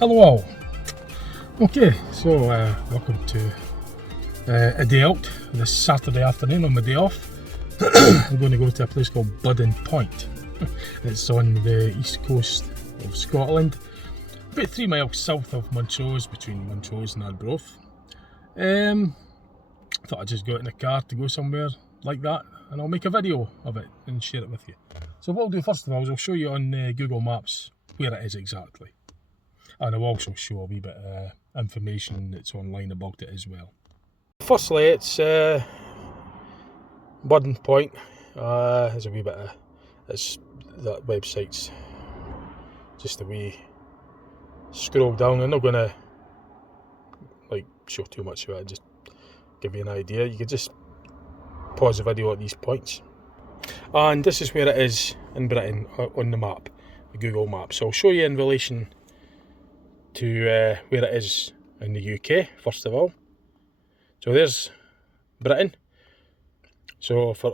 Hello all. Okay, so welcome to a day out this Saturday afternoon on my day off. I'm going to go to a place called Boddin Point. It's on the east coast of Scotland, about 3 miles south of Montrose, between Montrose and Arbroath. Thought I'd just go out in a car to go somewhere like that, and I'll make a video of it and share it with you. So what I'll do first of all is I'll show you on Google Maps where it is exactly. And I'll also show a wee bit of information that's online about it as well. Firstly, it's Boddin Point. There's a wee bit of that website's just a wee scroll down. I'm not going to show too much of it, just give you an idea. You could just pause the video at these points. And this is where it is in Britain on the map, the Google Maps. So I'll show you in relation to where it is in the UK first of all. So there's Britain. So for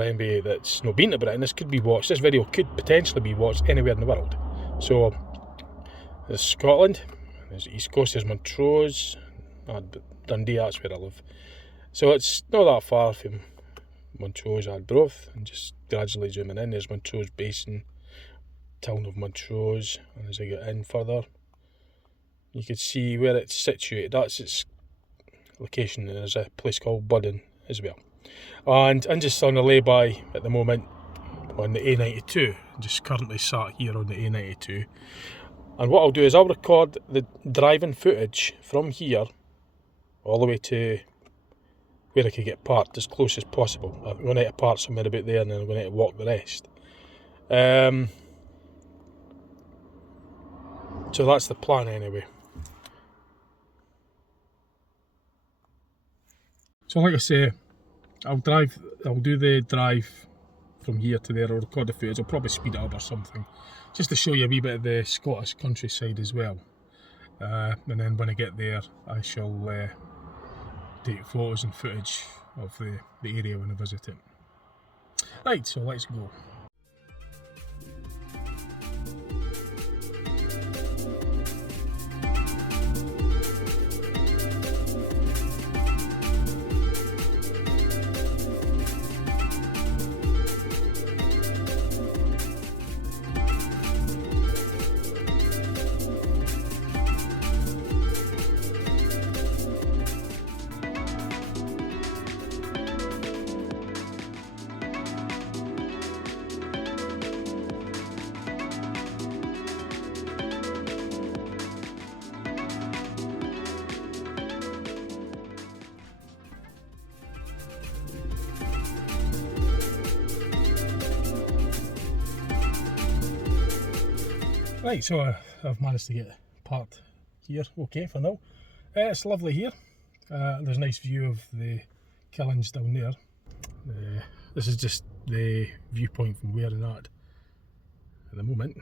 anybody that's not been to Britain, this video could potentially be watched anywhere in the world. So there's Scotland, there's the east coast, there's Montrose, Dundee, that's where I live. So it's not that far from Montrose, Arbroath, and just gradually zooming in, there's Montrose Basin, town of Montrose, and as I get in further, you can see where it's situated. That's its location, and there's a place called Boddin as well. And I'm just on a lay-by at the moment on the A92, just currently sat here on the A92. And what I'll do is I'll record the driving footage from here all the way to where I could get parked as close as possible. I'm going to park somewhere about there, and then I'm going to walk the rest. So that's the plan anyway. So like I say, I'll do the drive from here to there. I'll record the footage. I'll probably speed it up or something, just to show you a wee bit of the Scottish countryside as well. And then when I get there, I shall take photos and footage of the area when I visit it. Right, so let's go. Right, so I've managed to get parked here okay for now. It's lovely here. There's a nice view of the Killings down there. This is just the viewpoint from where I'm at the moment.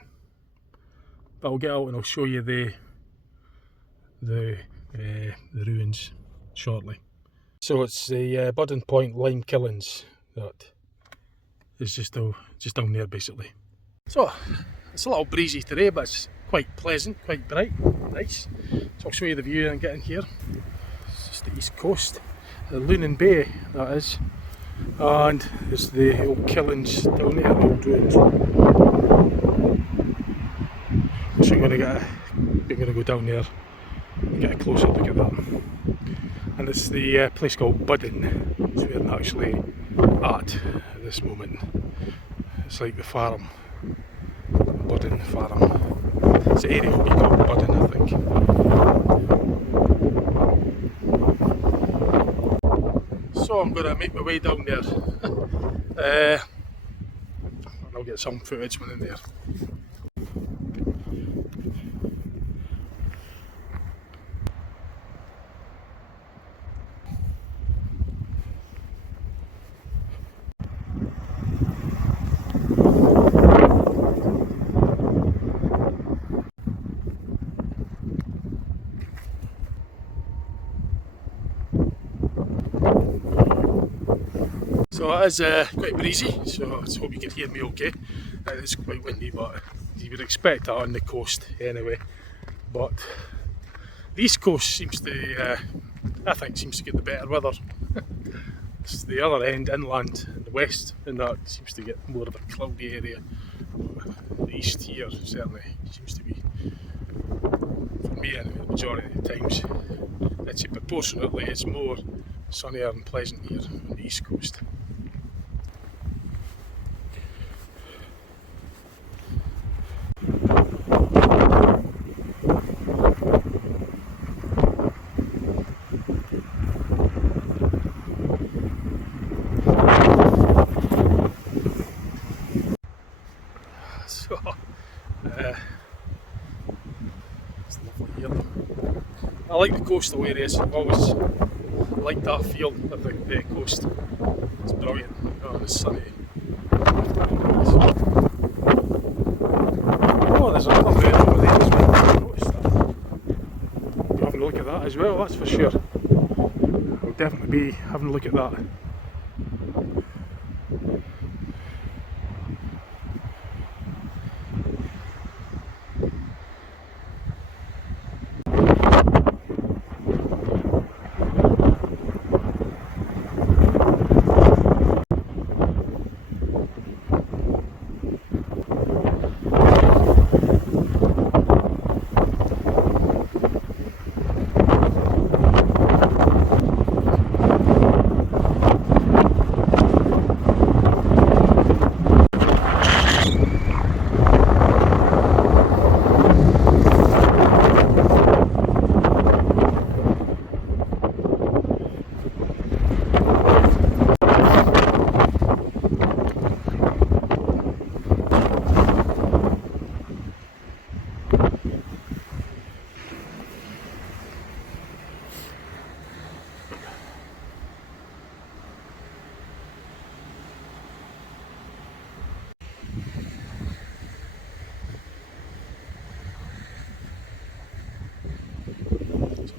But I'll get out and I'll show you the ruins shortly. So it's the Boddin Point Lime Killings that is just down there basically. So it's a little breezy today, but it's quite pleasant, quite bright, nice. So I'll show you the view and get in here. It's just the east coast, the Lunan Bay that is, and there's the old Killings down there, the old ruins. So we're going to go down there and get a closer look at that. And it's the place called Boddin. It's where I'm actually at this moment. It's like the farm. Boddin Farm. It's the area will be called Boddin, I think. So I'm going to make my way down there. And I'll get some footage when I'm there. So it is quite breezy, so I hope you can hear me okay. It's quite windy, but you would expect that on the coast anyway. But the east coast seems to, I think, seems to get the better weather. It's the other end, inland, and the west, and that seems to get more of a cloudy area. The east here certainly seems to be, for me anyway, the majority of the times, I'd say proportionately it's more sunnier and pleasant here on the east coast. So, it's lovely here. I like the coastal areas. I've always liked that feel of the coast. It's brilliant. Oh, it's sunny. Oh, there's another bird over there as well. I noticed that. We're having a look at that as well, that's for sure. I'll definitely be having a look at that.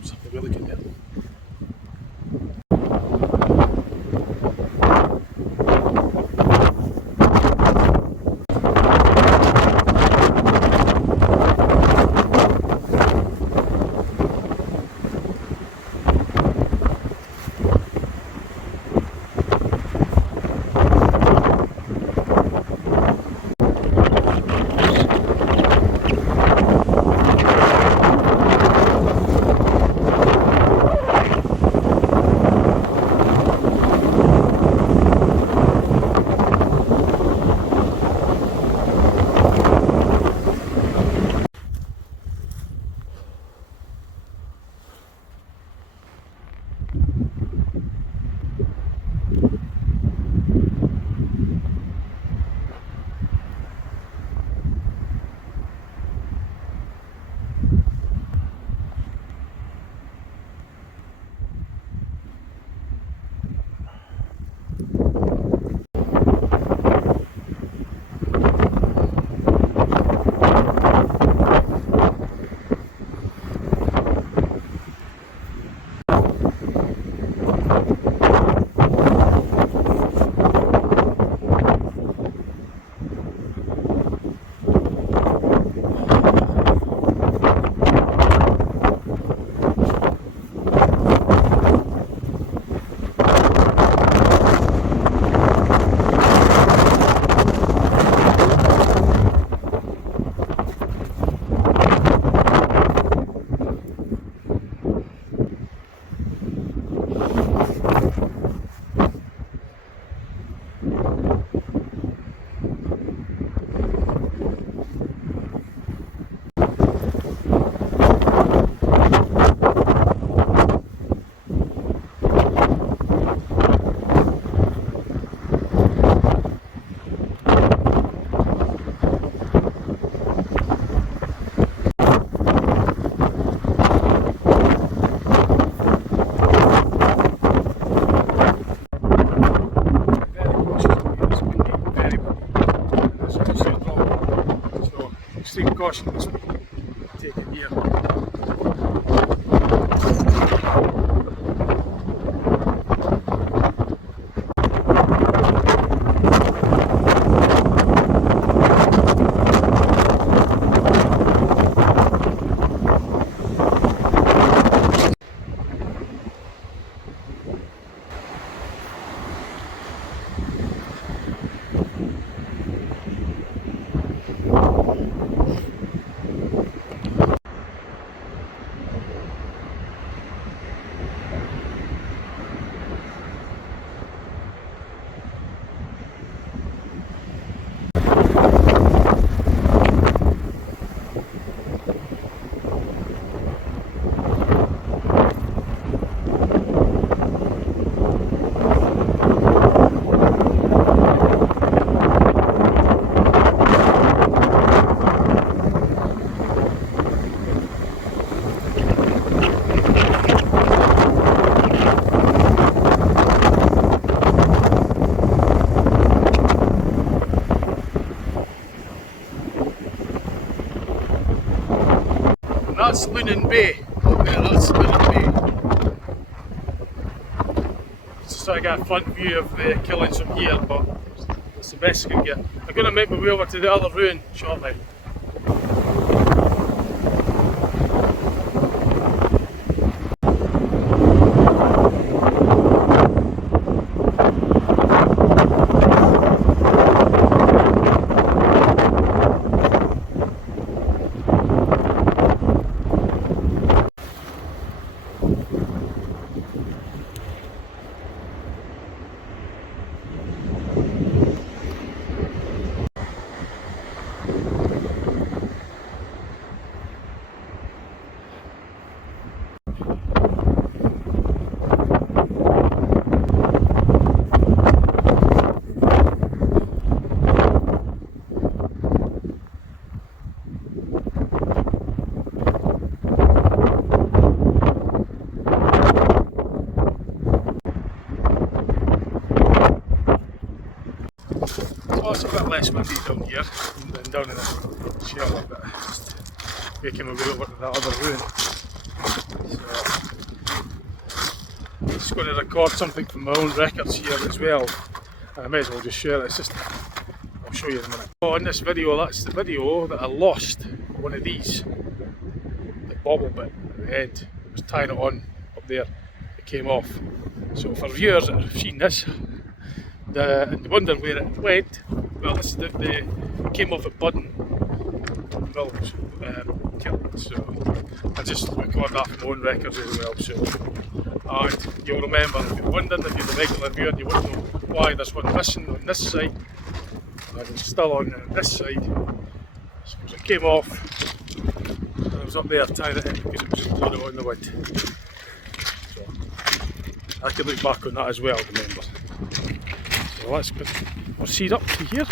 So we're looking at extreme caution this week. Take it here. That's Lunan Bay up there, that's Lunan Bay. So I get a front view of the killings from here, but it's the best I can get. I'm going to make my way over to the other ruin shortly. Oh, it's a bit less windy down here than down in the shelter, but just making my way over to that other ruin. So, I'm just going to record something from my own records here as well. I may as well just share it. It's just, I'll show you in a minute. Oh, in this video, that's the video that I lost one of these. The bobble bit at the end. I was tying it on up there. It came off. So for viewers that have seen this, and they wonder where it went, well, this is the came off at Boddin Point, so I just record that from my own records as well. So, and you'll remember, if you're wondering, if you're the regular viewer, you wouldn't know why there's one missing on this side, and it's still on this side. So it came off, and I was up there tying it in because it was blowing out in the wind. So I can look back on that as well, remember. So let's proceed up to here.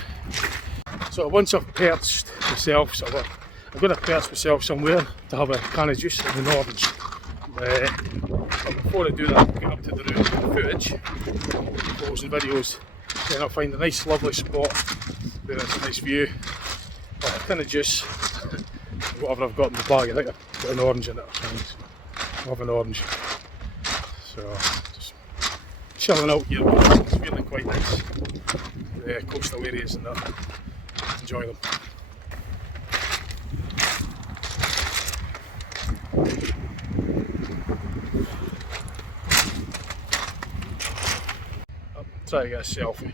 So once I've perched myself, I'm going to perch myself somewhere to have a can of juice and an orange. But before I do that, I'll get up to the room footage, photos and videos, then I'll find a nice lovely spot where it's a nice view, a tin of juice, whatever I've got in the bag. I think I've got an orange in it, so I'll have an orange. So just chilling out here, it's feeling quite nice. The coastal areas and that, enjoy them. I'll try to get a selfie.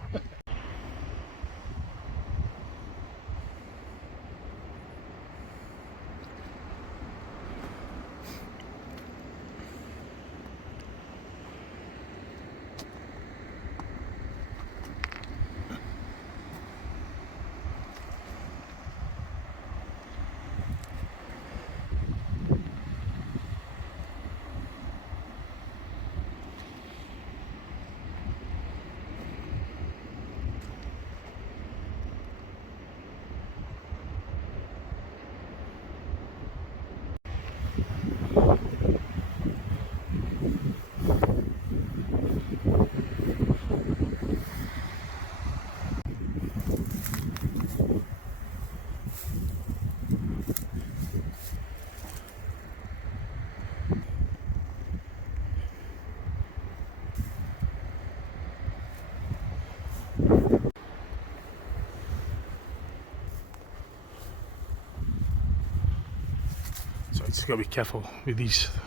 So just got to be careful with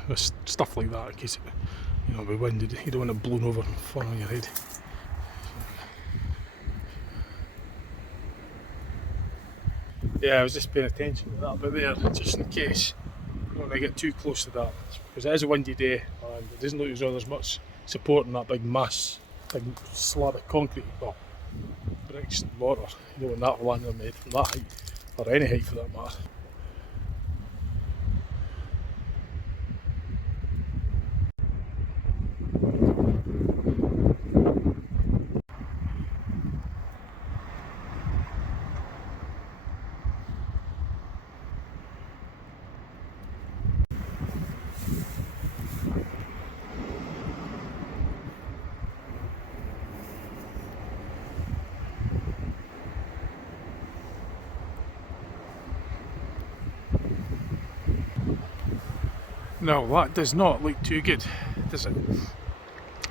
with stuff like that in case it, be winded. You don't want it blown over and fall on your head. Yeah, I was just paying attention to that bit there, just in case you don't want to get too close to that, because it is a windy day and it doesn't look as though there's much support in that big mass, big slab of concrete, well, bricks and mortar. You don't want that landing on my head from that height, or any height for that matter. No, that does not look too good, does it?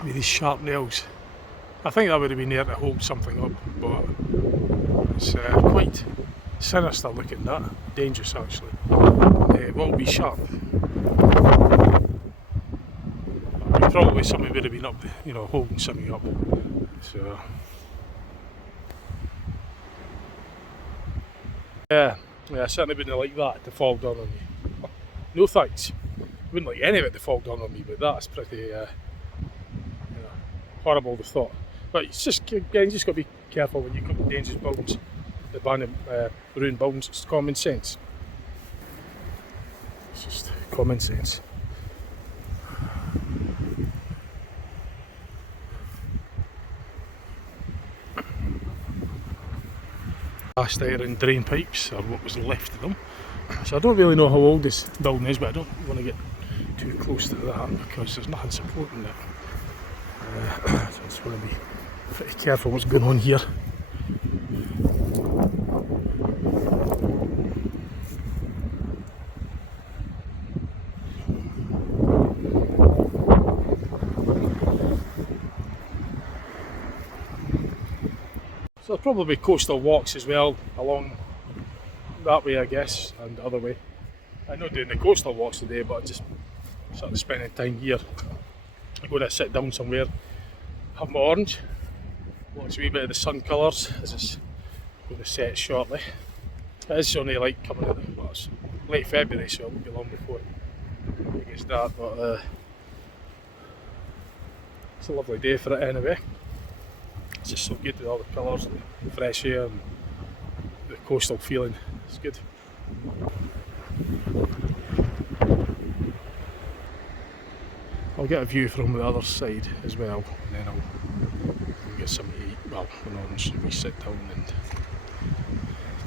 With these sharp nails. I think that would have been there to hold something up, but it's quite sinister looking, that. Dangerous actually. It will be sharp. Probably somebody would have been up, you know, holding something up. So yeah, I certainly wouldn't like that to fall down on me. No thanks. Wouldn't like any of it to fall down on me, but that's pretty you know, horrible the thought. But it's just, again, you just got to be careful when you come to dangerous buildings, the abandoned, ruined buildings. It's common sense. It's just common sense. Cast iron drain pipes, or what was left of them. So I don't really know how old this building is, but I don't want to get too close to that because there's nothing supporting it. So I just want to be pretty careful what's going on here. So there'll probably be coastal walks as well along that way, I guess, and the other way. I'm not doing the coastal walks today, but I'm just sort of spending time here. I'm going to sit down somewhere, have my orange, watch a wee bit of the sun colours as it's going to set shortly. It is only like coming out, well, it's late February, so it won't be long before it gets dark, but it's a lovely day for it anyway. It's just so good with all the colours and the fresh air and the coastal feeling. It's good. I'll get a view from the other side as well, and then I'll get something to eat, well, an orange, and we sit down and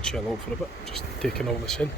chill out for a bit, just taking all this in.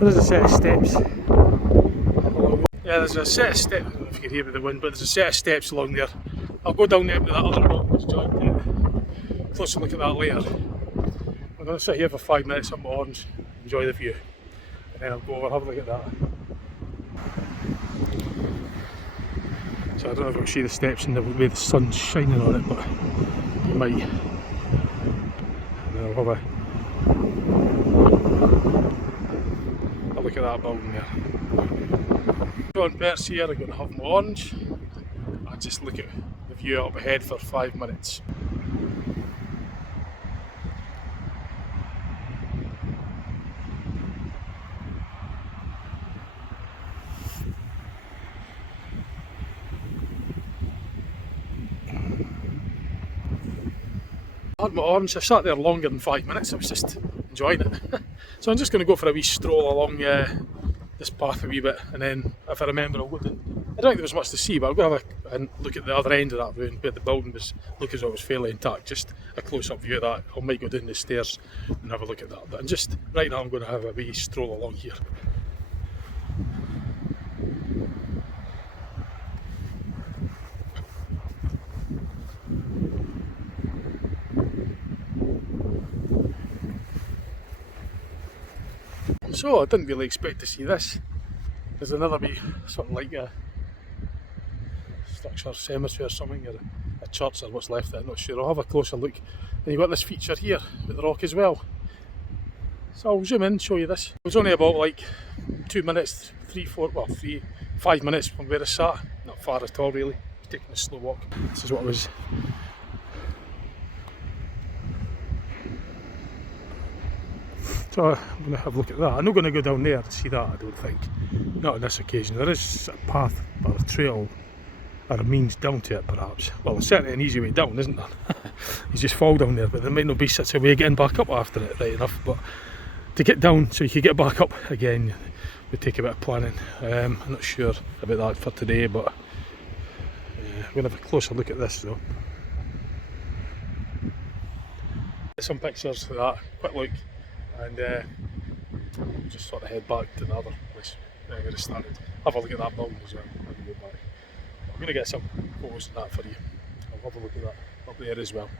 There's a set of steps. Yeah, there's a set of steps. I don't know if you can hear with the wind, but there's a set of steps along there. I'll go down there to that other rock that's joined it. Closer look at that later. I'm going to sit here for 5 minutes on my orange, enjoy the view, and then I'll go over and have a look at that. So I don't know if you'll see the steps in the way the sun's shining on it, but you might. And then I'll have a look at that building there. On Bert's here, I'm going to have my orange and just look at the view up ahead for 5 minutes. I had my orange, I sat there longer than 5 minutes, I was just enjoying it. So I'm just going to go for a wee stroll along this path a wee bit, and then if I remember I'll go down. I don't think there was much to see, but I'll go have a look at the other end of that room where the building was, look as though it was fairly intact, just a close-up view of that. I might go down the stairs and have a look at that, but just right now I'm going to have a wee stroll along here. So I didn't really expect to see this. There's another wee, something like a structure, cemetery or something, or a church or what's left, I'm not sure. I'll have a closer look. And you've got this feature here with the rock as well. So I'll zoom in and show you this. It was only about like 2 minutes, 5 minutes from where I sat. Not far at all really. Taking a slow walk. This is what I was. So I'm going to have a look at that. I'm not going to go down there to see that, I don't think. Not on this occasion. There is a path or a trail or a means down to it perhaps. Well, there's certainly an easy way down, isn't there? You just fall down there, but there might not be such a way of getting back up after it, right enough. But to get down so you can get back up again would take a bit of planning. I'm not sure about that for today, but I'm going to have a closer look at this though. Some pictures of that, quick look, and just sort of head back to the other place where I started. Have a look at that building as well, and then go back. I'm going to get some photos of that for you. I'll have a look at that up there as well.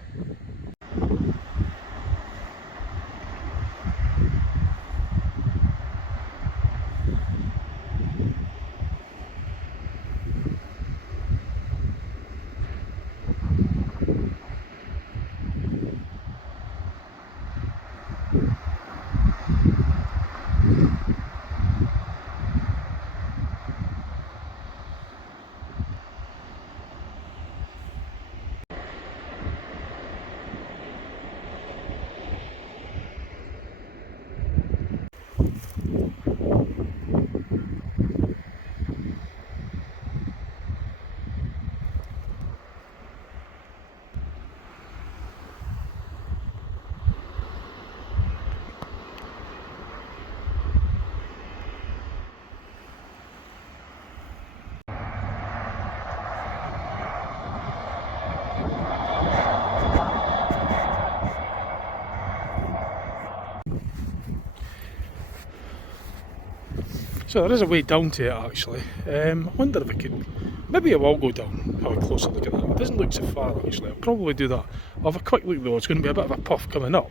So there is a way down to it actually. I wonder if I could, maybe I will go down, have a closer look at that. It doesn't look so far actually, I'll probably do that. I'll have a quick look though, it's going to be a bit of a puff coming up.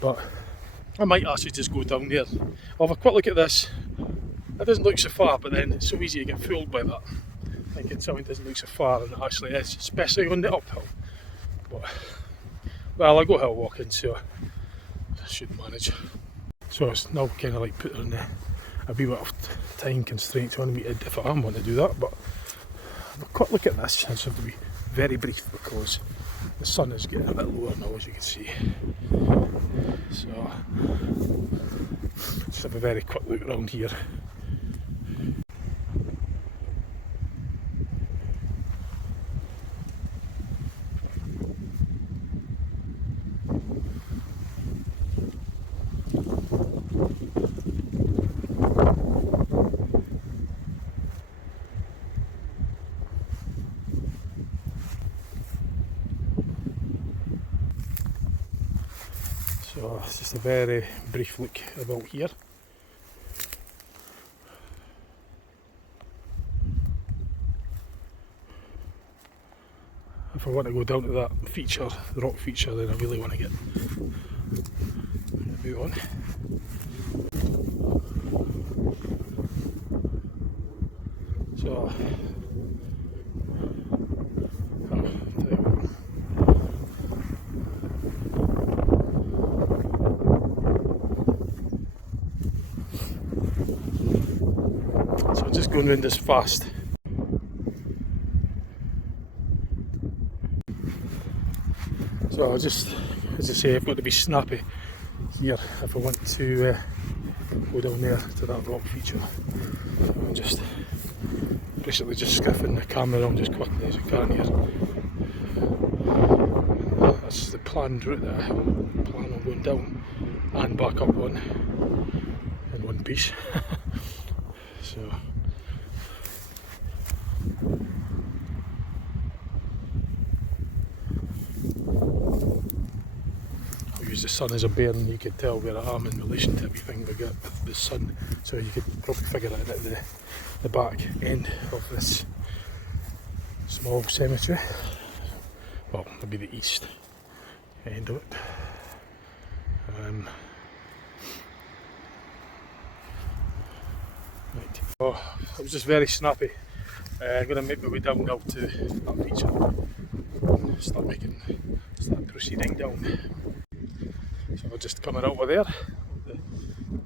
But I might actually just go down there. I'll have a quick look at this. It doesn't look so far, but then it's so easy to get fooled by that. Thinking something doesn't look so far and it actually is, especially on the uphill. But, well, I go hill walking, so I should manage. So it's now kind of like put on a wee bit of time constraints on me if I am want to do that, but have a quick look at this. I just have to be very brief because the sun is getting a bit lower now, as you can see. So just have a very quick look around here. So it's just a very brief look about here. If I want to go down to that feature, the rock feature, then I really want to get move on. So I'm just going round this fast. So I'll just, as I say, I've got to be snappy here if I want to go down there to that rock feature. I'm just basically just skiffing the camera around as quickly as I can here. That's the planned route that I plan on going down and back up on in one piece. So I'll use the sun as a bearing. You can tell where I am in relation to everything we get with the sun, so you could probably figure it out at the back end of this small cemetery. Well, that'll be the east end of it. Right. Oh, I was just very snappy. I'm going to make my way down now to that feature and start proceeding down. So I'll just come out over there, the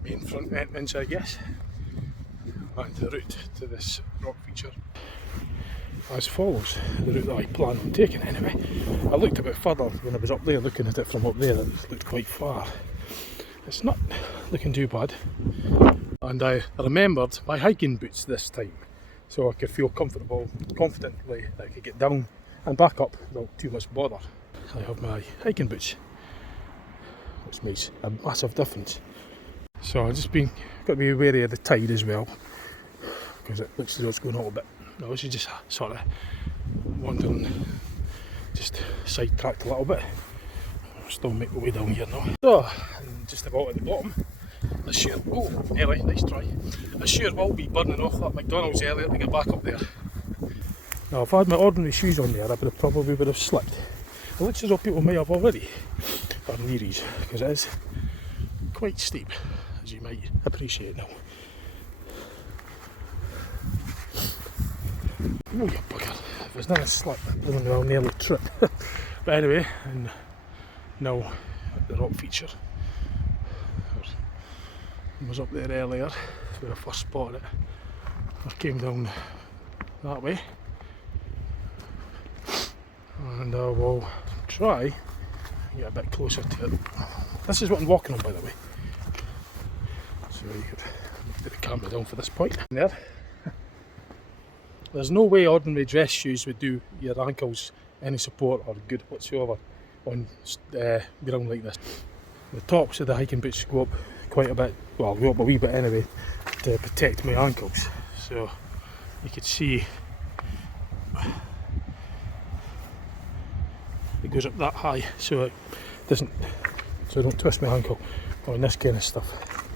main front entrance I guess, and the route to this rock feature as follows. The route that I plan on taking anyway. I looked a bit further when I was up there, looking at it from up there, it looked quite far. It's not looking too bad. And I remembered my hiking boots this time, so I could feel confidently that I could get down and back up without too much bother. I have my hiking boots, which makes a massive difference. So I've just got to be wary of the tide as well, because it looks as though it's going on a bit. Now this is just sort of wandering, just sidetracked a little bit. I'll still make my way down here now. So, and just about at the bottom, I sure, oh, nearly, nice try. I sure will be burning off that McDonald's earlier to get back up there. Now if I had my ordinary shoes on there, I probably would have slipped. It looks as though people may have already, or nearies, because it is quite steep, as you might appreciate now. Oh, you bugger. If there's not a slip, I'll nearly trip. But anyway, and now the rock feature. I was up there earlier where I first spotted it. I came down that way, and I will try and get a bit closer to it. This is what I'm walking on, by the way. So you could put the camera down for this point. There. There's no way ordinary dress shoes would do your ankles any support or good whatsoever on ground like this. The tops of the hiking boots go up quite a bit, well, go up a wee bit anyway, to protect my ankles. So you could see it goes up that high, so it doesn't, so I don't twist my ankle on this kind of stuff,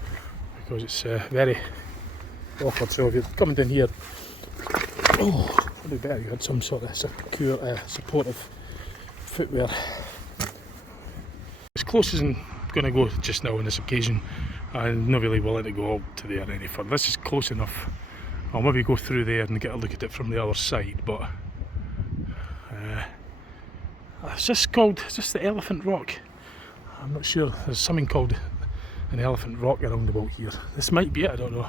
because it's very awkward. So if you're coming down here, oh, it'd be better you had some sort of secure, supportive footwear. As close as I'm going to go just now on this occasion. I'm not really willing to go out to there any further. This is close enough. I'll maybe go through there and get a look at it from the other side, but is this the Elephant Rock? I'm not sure. There's something called an Elephant Rock around about here. This might be it, I don't know.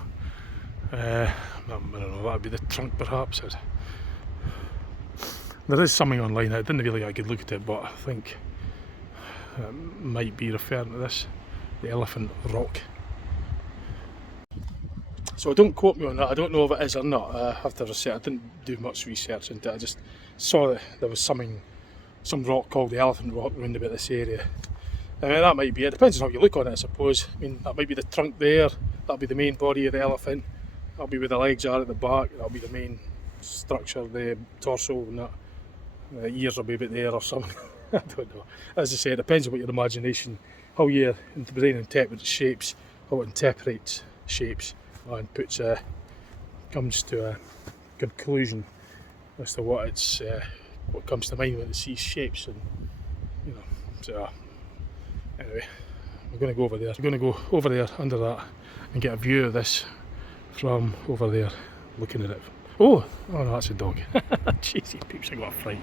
I don't know, that would be the trunk perhaps. There is something online. I didn't really get a good look at it, but I think it might be referring to this, the Elephant Rock. So don't quote me on that. I don't know if it is or not. I have to research. I didn't do much research into it. I just saw that there was some rock called the Elephant Rock around about this area. I mean, that might be it. Depends on how you look on it, I suppose. I mean, that might be the trunk there. That'll be the main body of the elephant. That'll be where the legs are at the back. That'll be the main structure, the torso, and that. The ears will be a bit there or something. I don't know. As I say, it depends on what your imagination, how your brain interprets shapes, how it interprets shapes, and comes to a conclusion as to what comes to mind when it sees shapes, and you know. So anyway, we're going to go over there. We're going to go over there under that and get a view of this from over there, looking at it. Oh no, that's a dog. Jeez, peeps, I got a fright.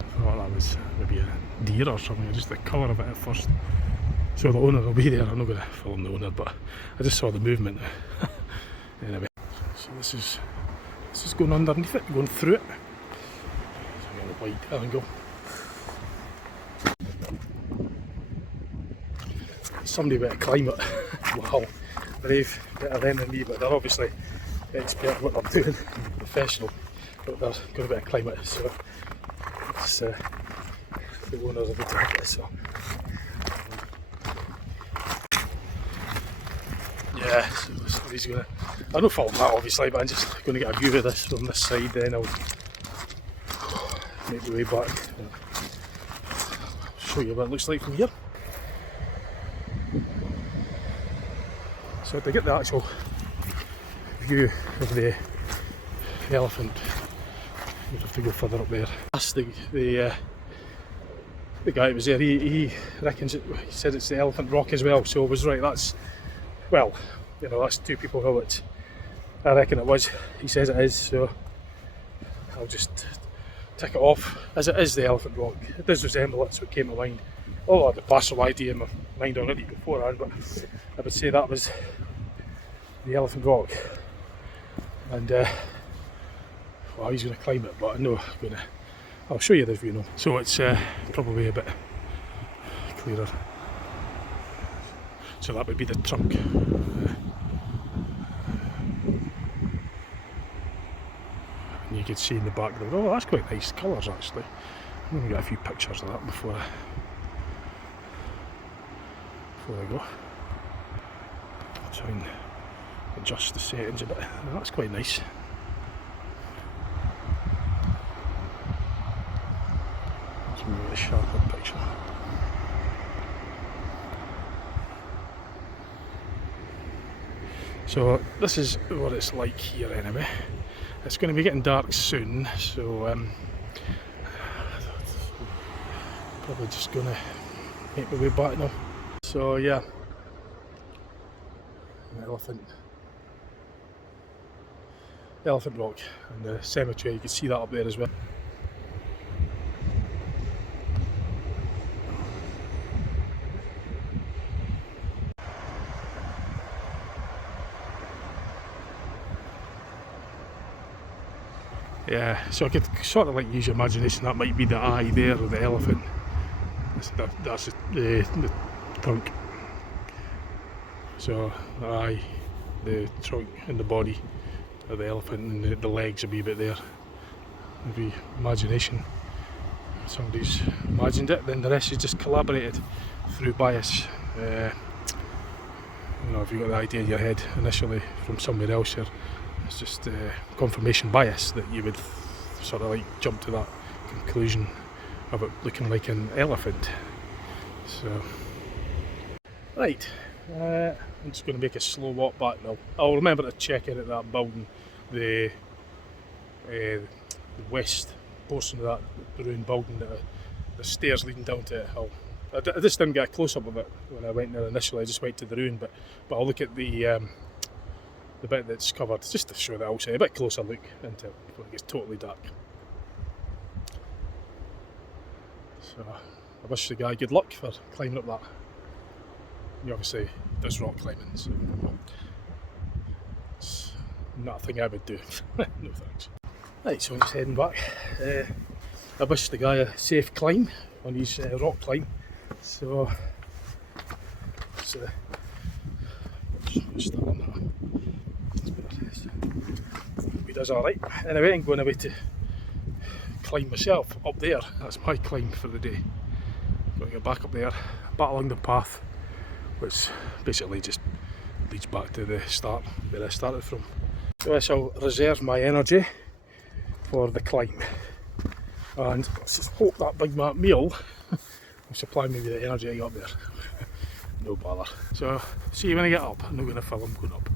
I thought that was maybe a deer or something, just the colour of it at first. So the owner will be there. I'm not going to film the owner, but I just saw the movement. Anyway, so this is going underneath it, going through it. So I got a wide angle. Somebody better climb it. Wow, brave, better them than me, but they're obviously expert at what they're doing, professional, but they're going to better climb it. So it's the owners of the target. So yeah, so he's going to. I don't film that obviously, but I'm just going to get a view of this from this side. Then I'll make my way back. I'll show you what it looks like from here. So to get the actual view of the elephant, you'd have to go further up there. Asked the guy who was there, he reckons he said it's the Elephant Rock as well, so I was right. That's, well, you know, that's two people know it. I reckon it was. He says it is, so I'll just tick it off as it is the Elephant Rock. It does resemble it, so it came to mind. Oh, I had a partial idea in my mind already beforehand, but I would say that was the Elephant Rock. And well, he's going to climb it, but I know I'll show you this view now. So it's probably a bit clearer. So So that would be the trunk. And you could see in the background, oh, that's quite nice colours actually. I'm going to get a few pictures of that before I go. I'll try and adjust the settings a bit. Oh, that's quite nice. That's a really sharper picture. So this is what it's like here anyway. It's going to be getting dark soon, so probably just going to make my way back now. So yeah, Elephant Rock and the cemetery, you can see that up there as well. Yeah, so I could sort of like use your imagination, that might be the eye there of the elephant. That's the trunk. So the eye, the trunk and the body of the elephant, and the legs a wee bit there. Maybe imagination. Somebody's imagined it, then the rest is just collaborated through bias. You know, if you got the idea in your head initially from somewhere else, it's just confirmation bias that you would sort of like jump to that conclusion of it looking like an elephant. So, right, I'm just going to make a slow walk back now. I'll remember to check in at that building, the west portion of that ruined building, the stairs leading down to it hill. I just didn't get a close up of it when I went there initially. I just went to the ruin, but I'll look at the bit that's covered just to show the outside, a bit closer look into it before it gets totally dark. So I wish the guy good luck for climbing up that. He obviously does rock climbing, so it's not a thing I would do. No thanks. Right, so I'm just heading back. I wish the guy a safe climb on his rock climb. So he does alright. Anyway, I'm going away to climb myself up there. That's my climb for the day. I'm going to go back up there, back along the path, which basically just leads back to the start where I started from. So I shall reserve my energy for the climb, and let's just hope that Big Mac meal will supply me with the energy I got there. No bother. So see you when I get up. I'm not going to film going up.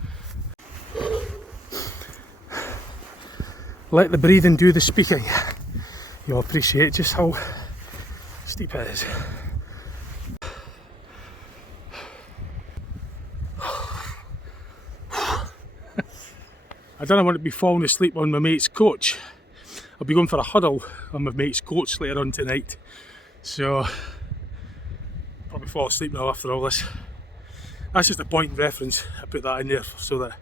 Let the breathing do the speaking. You'll appreciate just how steep it is. I don't want to be falling asleep on my mate's coach. I'll be going for a huddle on my mate's coach later on tonight. So probably fall asleep now after all this. That's just a point of reference. I put that in there so that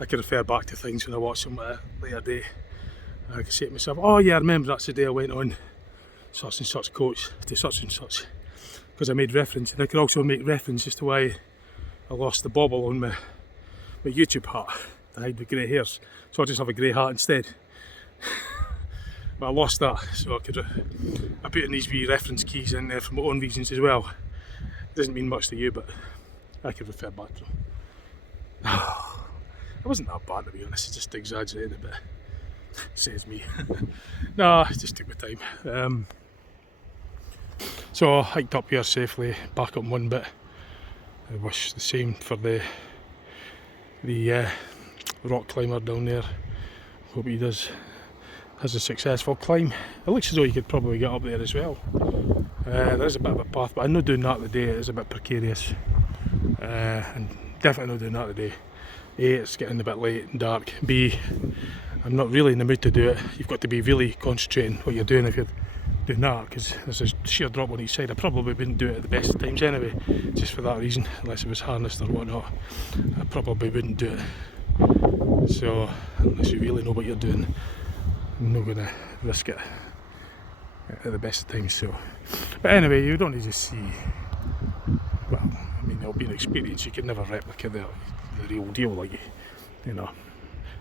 I can refer back to things when I watch them at a later date. I can say to myself, oh yeah, I remember that's the day I went on such and such coach to such and such, because I made reference. And I could also make reference as to why I lost the bobble on my YouTube hat to hide the grey hairs, so I just have a grey hat instead. But I lost that, so I put in these wee reference keys in there for my own reasons as well. It doesn't mean much to you, but I could refer back to them. It wasn't that bad, to be honest. I just exaggerated a bit. Says me. No, I just took my time. So I hiked up here safely, back up one bit. I wish the same for the rock climber down there. Hope he has a successful climb. It looks as though you could probably get up there as well. There is a bit of a path, but I'm not doing that today. It is a bit precarious, and definitely not doing that today. A, it's getting a bit late and dark. B, I'm not really in the mood to do it. You've got to be really concentrating what you're doing if you're doing that, because there's a sheer drop on each side. I probably wouldn't do it at the best of times anyway, just for that reason, unless it was harnessed or whatnot. I probably wouldn't do it. So, unless you really know what you're doing, I'm not going to risk it at the best of times. So, but anyway, you don't need to see, well, I mean, it'll be an experience. You can never replicate the real deal, like, you know.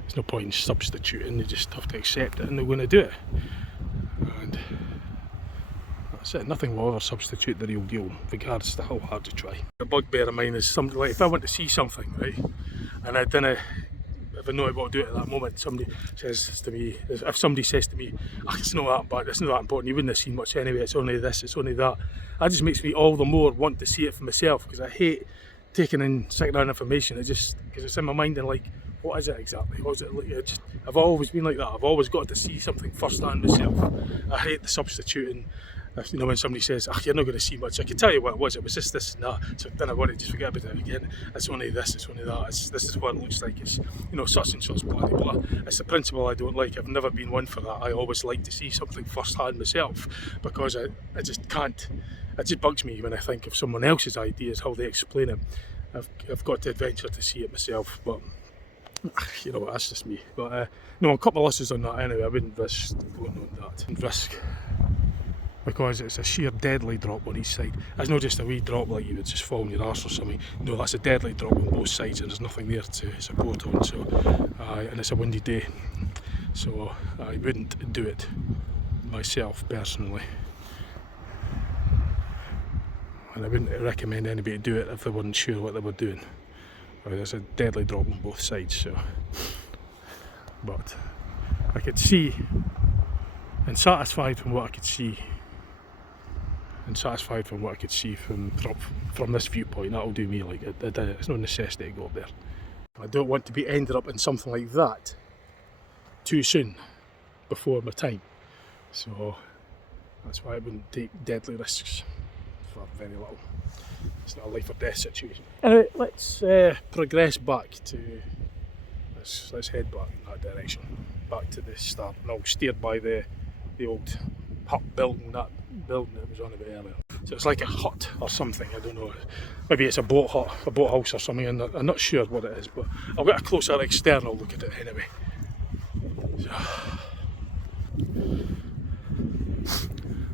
There's no point in substituting, you just have to accept it and they're going to do it. And that's it, nothing will ever substitute the real deal, regardless of how hard you try. The bugbear of mine is something like, if I want to see something, right, and I didn't, if I know what to do at that moment, somebody says to me, if somebody says to me, oh, it's not that bad, it's not that important, you wouldn't have seen much anyway, it's only this, it's only that, that just makes me all the more want to see it for myself, because I hate taking in second-hand information. It just, because it's in my mind and like, what is it exactly? What is it like? I've always been like that. I've always got to see something firsthand myself. I hate the substituting. You know, when somebody says, "Ah, you're not going to see much," I can tell you what it was. It was just this and that. So then I want to just forget about it again. It's only this. It's only that. This is what it looks like. It's, you know, such and such, blah blah blah. It's the principle I don't like. I've never been one for that. I always like to see something firsthand myself, because I just can't. It just bugs me when I think of someone else's ideas, how they explain it. I've got to adventure to see it myself, but. You know, that's just me. But no, a couple of losses on that anyway. I wouldn't risk going on that. And risk, because it's a sheer deadly drop on each side. It's not just a wee drop like you would just fall on your arse or something. No, that's a deadly drop on both sides, and there's nothing there to support on. So, and it's a windy day, so I wouldn't do it myself personally. And I wouldn't recommend anybody do it if they weren't sure what they were doing. There's a deadly drop on both sides, so. But I could see, and satisfied from what I could see, from this viewpoint, that'll do me. Like, it's no necessity to go up there. I don't want to be ended up in something like that too soon, before my time. So that's why I wouldn't take deadly risks for very little. It's not a life or death situation. Anyway, let's progress back to, let's head back in that direction, back to the start. And I'll steer by the old hut building, that building that was on about earlier. So it's like a hut or something, I don't know. Maybe it's a boat hut, a boat house or something, and I'm not sure what it is, but I'll get a closer external look at it anyway.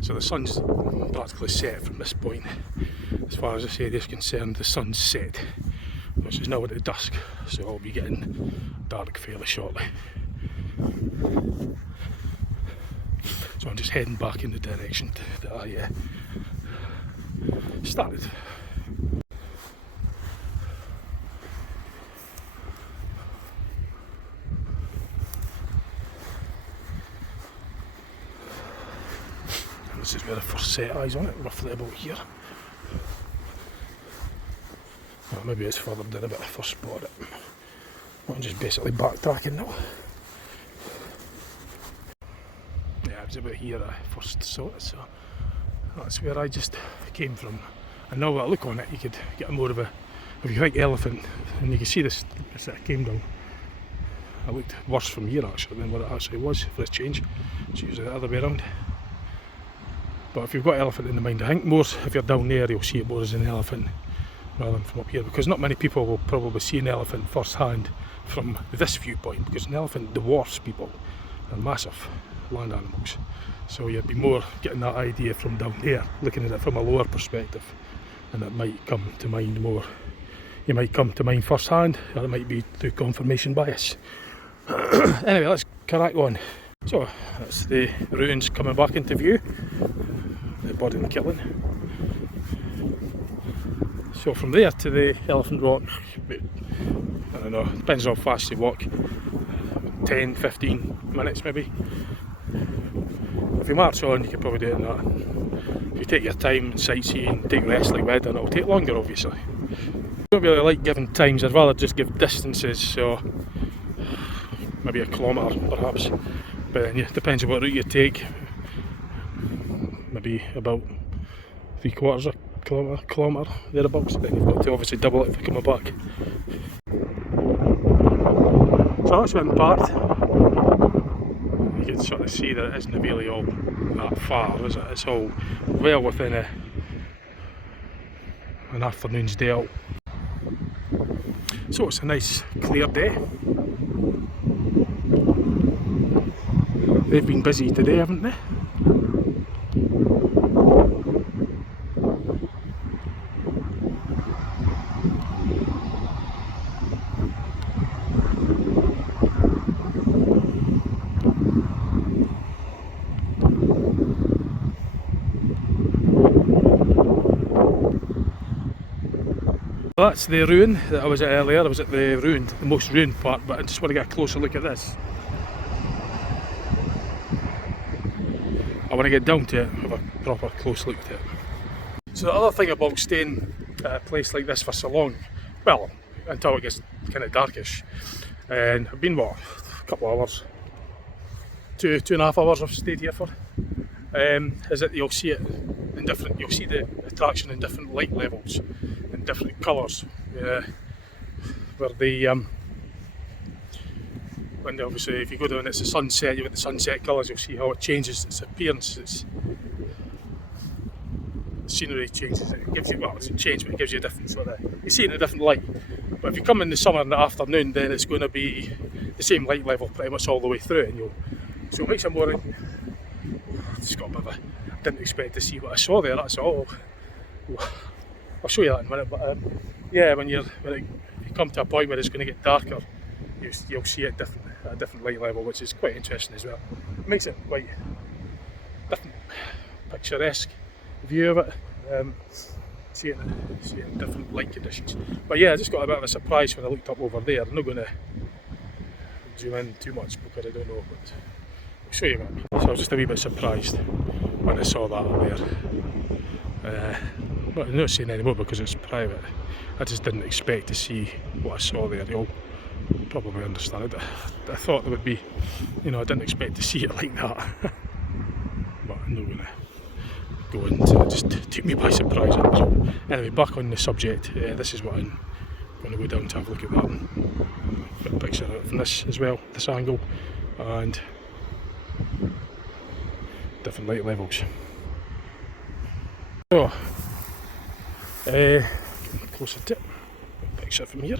So the sun's practically set from this point. As far as this area is concerned, the sun's set, which is now at the dusk, so I'll be getting dark fairly shortly. So I'm just heading back in the direction that I started. This is where I first set eyes on it, roughly about here. Well, maybe it's further down a bit I first spotted it. I'm just basically backtracking now. Yeah, it was about here I first saw it, so that's where I just came from. And now that I look on it, you could get more of a, if you think elephant, and you can see this as it came down. It looked worse from here actually than what it actually was for a change. It's usually the other way around. But if you've got elephant in the mind, I think more if you're down there you'll see it more as an elephant rather than from up here, because not many people will probably see an elephant first hand from this viewpoint, because an elephant dwarfs people. They're massive land animals, so you'd be more getting that idea from down there, looking at it from a lower perspective, and it might come to mind more. You might come to mind first hand, or it might be through confirmation bias. Anyway, let's crack on. So that's the ruins coming back into view, the Boddin killing. So from there to the Elephant Rock, I don't know, depends how fast you walk, 10-15 minutes maybe. If you march on, you can probably do it in that. If you take your time and sightseeing, take rest like wedding, it'll take longer obviously. I don't really like giving times, I'd rather just give distances, so maybe a kilometre perhaps. But then it depends on what route you take, maybe about 3/4 of a kilometre, thereabouts. Then you've got to obviously double it if you're coming back. So that's been part. You can sort of see that it isn't really all that far, is it? It's all well within an afternoon's day out. So it's a nice clear day. They've been busy today, haven't they? So that's the ruin that I was at earlier. I was at the most ruined part, but I just want to get a closer look at this. I want to get down to it, have a proper close look at it. So the other thing about staying at a place like this for so long, well, until it gets kind of darkish, and I've been, what, a couple of hours, two and a half hours I've stayed here for, is that you'll see it in different, you'll see the attraction in different light levels, in different colours, where the, when obviously if you go down, it's the sunset, you get the sunset colours, you'll see how it changes its appearance, its scenery changes, it gives you, well, it's a change, but it gives you a different sort of, you see it in a different light. But if you come in the summer in the afternoon, then it's going to be the same light level pretty much all the way through, and so it makes it more, it's got a bit of a, I didn't expect to see what I saw there, that's all. I'll show you that in a minute, but yeah, when you come to a point where it's going to get darker, you'll see it at a different light level, which is quite interesting as well. It makes it quite different, picturesque view of it. See it in different light conditions. But yeah, I just got a bit of a surprise when I looked up over there. I'm not going to zoom in too much because I don't know, but I'll show you what I mean. So I was just a wee bit surprised when I saw that up there. But I'm not saying anymore because it's private. I just didn't expect to see what I saw there. You'll probably understand it. I thought there would be, I didn't expect to see it like that. But I'm not going to go into it, just took me by surprise. So anyway, back on the subject, this is what I'm going to go down to have a look at that and get a picture of it from this as well, this angle, and different light levels. So, closer to it, picture from here.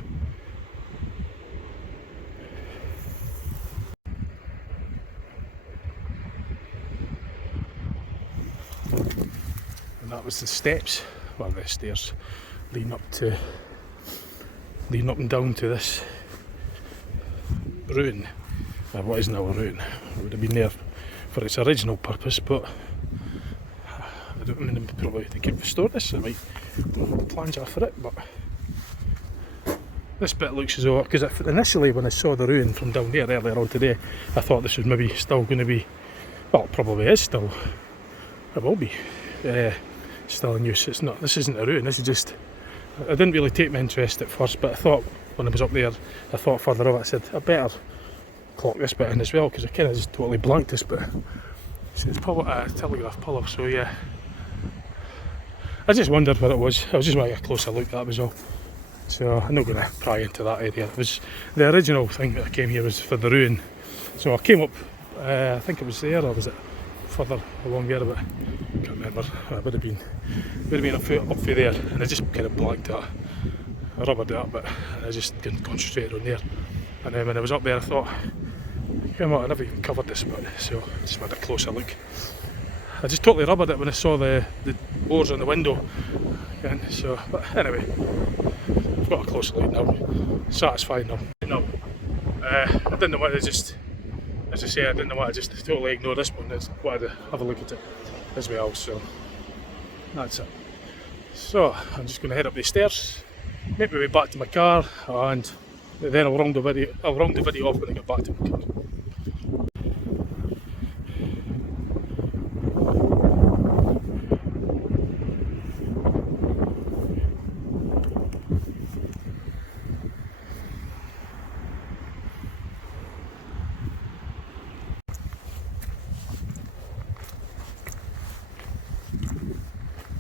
That was the steps, well, the stairs leading up and down to this ruin. What is now a ruin? It would have been there for its original purpose, but I don't mean probably they could restore this. I might the plans are for it, but this bit looks as though, because initially when I saw the ruin from down there earlier on today, I thought this was maybe still going to be, well, it probably is still, it will be. Still in use. It's not. This isn't a ruin. This is just. I didn't really take my interest at first, but I thought when I was up there, I thought further of it. I said I better clock this bit in as well because I kind of just totally blanked this bit. So it's probably a telegraph pillar. So yeah, I just wondered what it was. I was just wanting a closer look. That was all. So I'm not going to pry into that area. It was the original thing that I came here was for the ruin. So I came up. I think it was there, or was it further along there? But I can't remember. It would have been a foot up through there, and I just kind of blanked that. I rubbered it up, but I just didn't concentrate on there. And then when I was up there, I thought, come on, I never even covered this bit, so I just had a closer look. I just totally rubbered it when I saw the boards on the window. And so, but anyway, I've got a closer look now. Satisfied now. No, I didn't want to just, as I say, I didn't want to just totally ignore this one. I just wanted to have a look at it as well. So that's it. So I'm just going to head up the stairs, make my way back to my car, and then I'll round the video off when I get back to my car.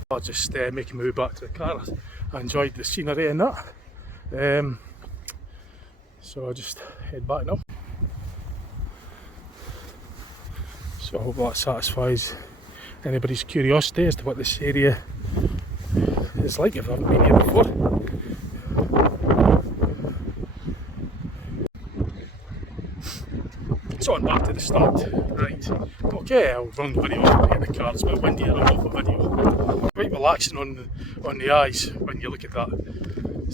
I was just making my way back to the car. I enjoyed the scenery and that. So I'll just head back now. So I hope that satisfies anybody's curiosity as to what this area is like if I haven't been here before. So on back to the start. Right. Okay, I'll run the video off and get the car. It's a bit windy, I don't know the video. Quite relaxing on the eyes when you look at that,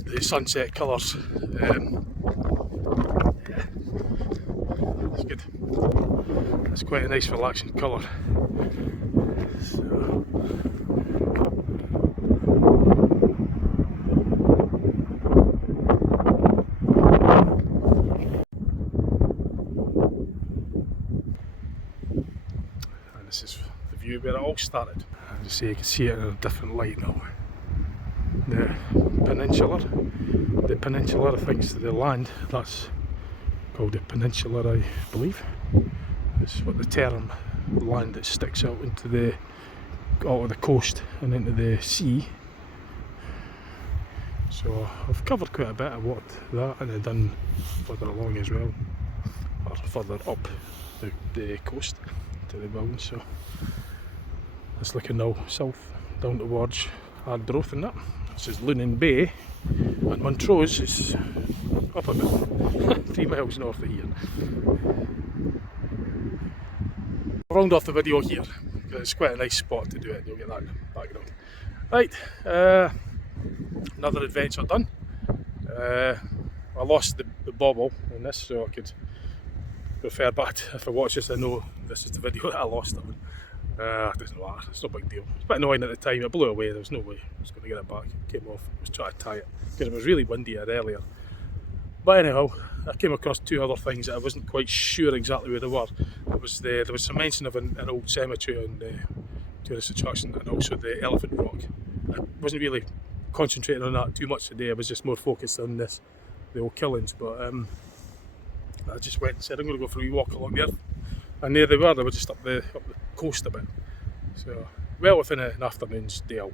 the sunset colours. Yeah, it's good. It's quite a nice relaxing colour. So. where it all started. As I say, you can see it in a different light now. The peninsula, I think, is the land. That's called the peninsula, I believe. It's what the term, land that sticks out into the coast and into the sea. So I've covered quite a bit of what that, and I've done further along as well, or further up the coast to the buildings. So it's looking now south down towards Ardroth and that. This is Lunan Bay, and Montrose is up a bit, 3 miles north of here. I'll round off the video here, because it's quite a nice spot to do it, you'll get that in the background. Right, another adventure done. I lost the bobble in this, so I could refer back to, if I watch this I know this is the video that I lost it on. It doesn't matter, it's no big deal. It's a bit annoying at the time, it blew away, there was no way I was going to get it back. It came off, I was trying to tie it, because it was really windy here earlier. But anyhow, I came across 2 other things that I wasn't quite sure exactly where they were. There was some mention of an old cemetery on the tourist attraction, and also the Elephant Rock. I wasn't really concentrating on that too much today, I was just more focused on the old killings, but I just went and said I'm going to go for a wee walk along there, and there they were just up the coast a bit, so well within an afternoon's day out.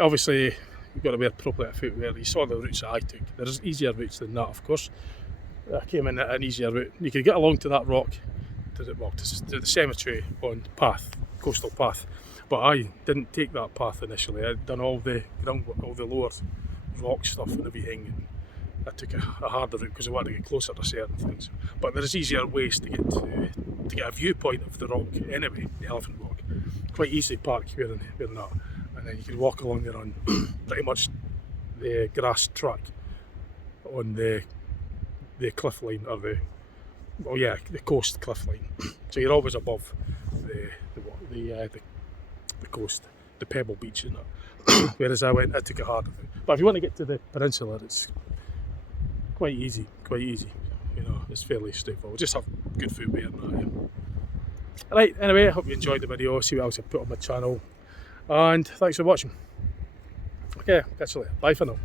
Obviously you've got to wear appropriate footwear. You saw the routes that I took, there's easier routes than that of course. I came in at an easier route. You could get along to that rock, to the cemetery on path, coastal path, but I didn't take that path initially. I'd done all the groundwork, all the lower rock stuff and everything, and I took a harder route because I wanted to get closer to certain things. But there's easier ways to get a viewpoint of the rock anyway, the Elephant Rock. Quite easy to park here and that, and then you can walk along there on pretty much the grass track on the cliff line, or the coast cliff line. So you're always above the coast, the pebble beach and that. Whereas I took a harder route. But if you want to get to the peninsula, it's quite easy, you know, it's fairly straightforward. Just have good footwear and that, yeah. Right, anyway, I hope you enjoyed the video, see what else I put on my channel, and thanks for watching. Okay, catch you later, bye for now.